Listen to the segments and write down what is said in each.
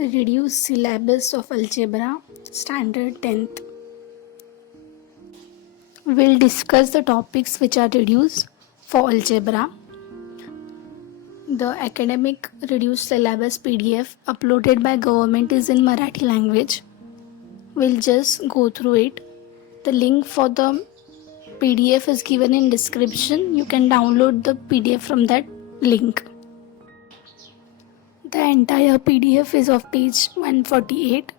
Reduced syllabus of algebra, standard 10th. We'll discuss the topics which are reduced for algebra. The academic reduced syllabus PDF uploaded by government is in Marathi language. We'll just go through it. The link for the PDF is given in description. You can download the PDF from that link. The entire PDF is of page 148.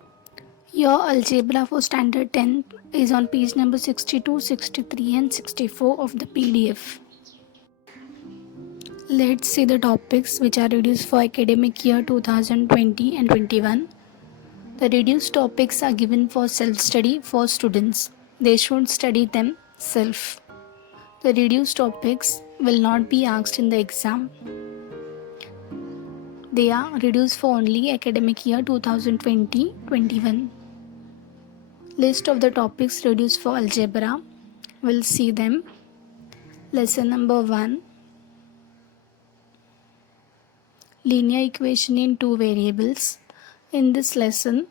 Your algebra for standard 10 is on page number 62, 63 and 64 of the PDF. Let's see the topics which are reduced for academic year 2020 and 21. The reduced topics are given for self-study for students. They should study them self. The reduced topics will not be asked in the exam. They are reduced for only academic year 2020-21. List of the topics reduced for algebra. We'll see them. Lesson number 1. Linear equation in two variables. In this lesson,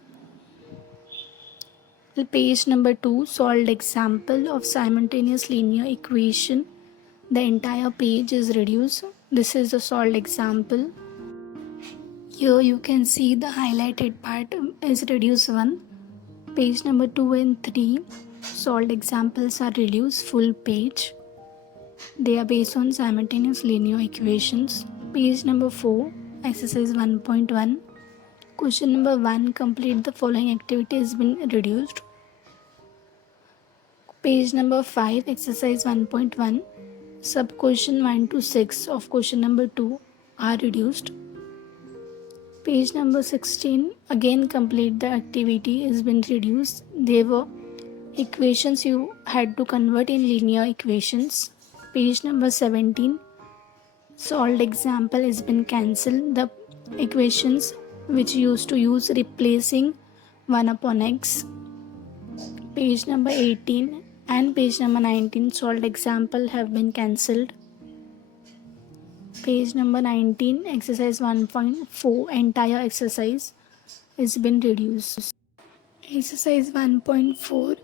page number 2, solved example of simultaneous linear equation. The entire page is reduced. This is the solved example. Here you can see the highlighted part is reduced 1. Page number 2 and 3, solved examples are reduced full page. They are based on simultaneous linear equations. Page number 4, exercise 1.1. Question number 1, complete the following activity has been reduced. Page number 5, exercise 1.1. Sub question 1 to 6 of question number 2 are reduced. Page number 16, again complete the activity has been reduced. They were equations you had to convert in linear equations. Page number 17, solved example has been cancelled. The equations which used to use replacing 1 upon x. Page number 18 and page number 19, solved example have been cancelled. Page number 19, exercise 1.4, entire exercise has been reduced. Exercise 1.4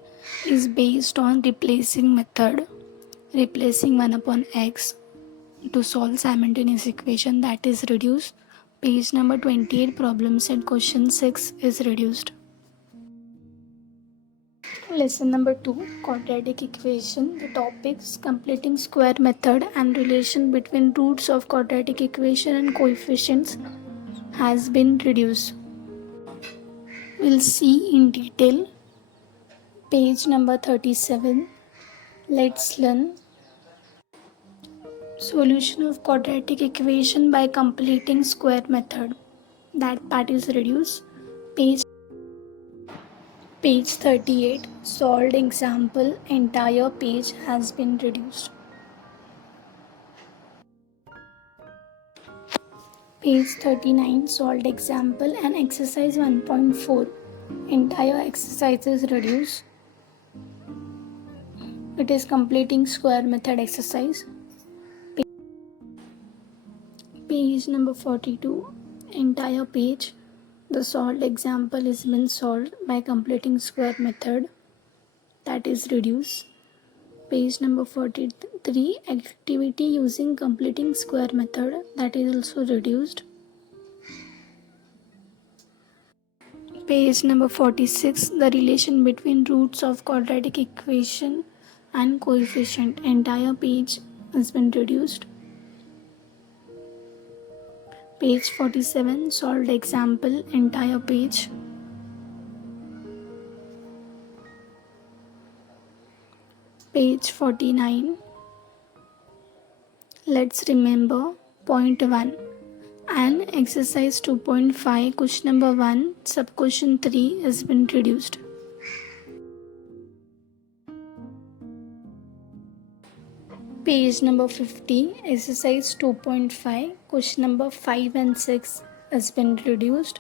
is based on replacing method, replacing 1 upon x to solve simultaneous equation, that is reduced. Page number 28, problem set question 6 is reduced. Lesson number 2, quadratic equation. The topics completing square method and relation between roots of quadratic equation and coefficients has been reduced. We'll see in detail. Page number 37. Let's learn solution of quadratic equation by completing square method. That part is reduced. Page 38, solved example, entire page has been reduced. Page 39, solved example and exercise 1.4, entire exercise is reduced. It is completing square method exercise. Page number 42, entire page. The solved example has been solved by completing square method, that is reduced. Page number 43, activity using completing square method, that is also reduced. Page number 46, the relation between roots of quadratic equation and coefficient, entire page has been reduced. Page 47, solved example, entire page. Page 49. Let's remember point 1 and exercise 2.5, question number 1, sub question 3 has been reduced. Page number 50, exercise 2.5, question number 5 and 6 has been reduced.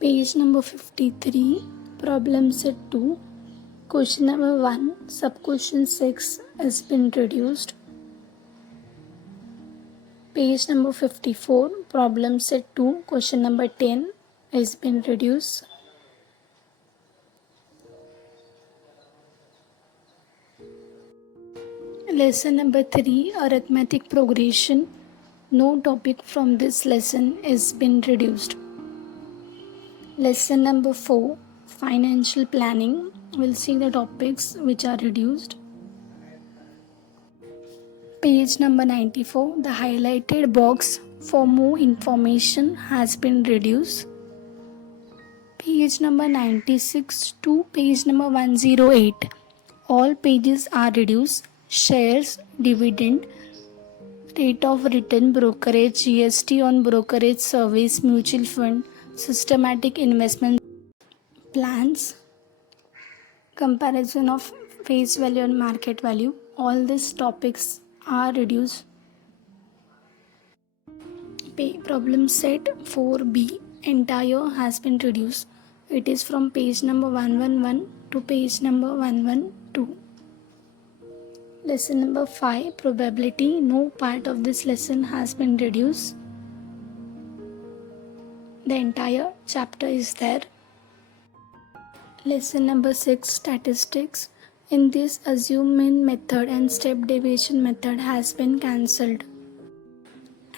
Page number 53, problem set 2, question number 1, sub question 6 has been reduced. Page number 54, problem set 2, question number 10 has been reduced. Lesson number 3, arithmetic progression. No topic from this lesson has been reduced. Lesson number 4, financial planning. We'll see the topics which are reduced. Page number 94, the highlighted box for more information has been reduced. Page number 96 to page number 108, all pages are reduced. Shares, dividend, rate of return, brokerage, GST on brokerage service, mutual fund, systematic investment plans, comparison of face value and market value, all these topics are reduced. Problem set 4b, entire has been reduced. It is from page number 111 to page number 112. Lesson number 5, probability. No part of this lesson has been reduced. The entire chapter is there. Lesson number 6, statistics. In this, assume mean method and step deviation method has been cancelled.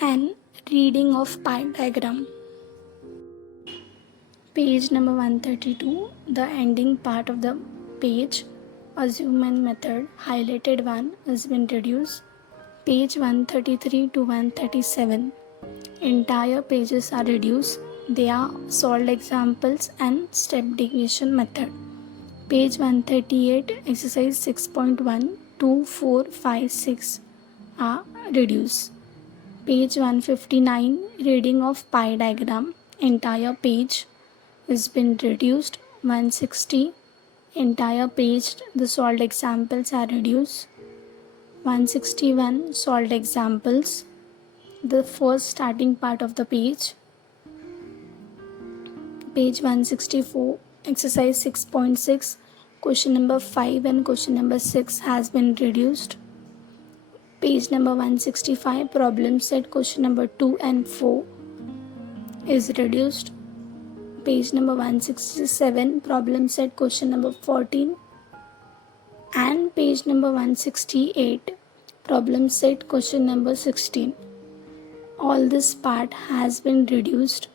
And reading of pie diagram. Page number 132, the ending part of the page, assume mean method, highlighted one has been reduced. Page 133 to 137, entire pages are reduced. They are solved examples and step deviation method. Page 138, exercise 6.1, 2, 4, 5, 6 are reduced. Page 159, reading of pie diagram, entire page has been reduced. 160, entire page, the solved examples are reduced. 161, solved examples, the first starting part of the page. Page 164, exercise 6.6, question number 5 and question number 6 has been reduced. Page number 165, problem set question number 2 and 4 is reduced. Page number 167, problem set question number 14 and page number 168, problem set question number 16. All this part has been reduced.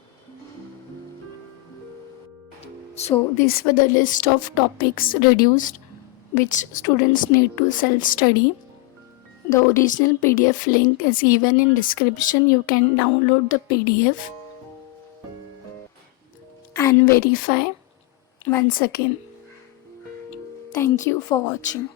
So these were the list of topics reduced which students need to self-study. The original PDF link is given in description. You can download the PDF and verify once again. Thank you for watching.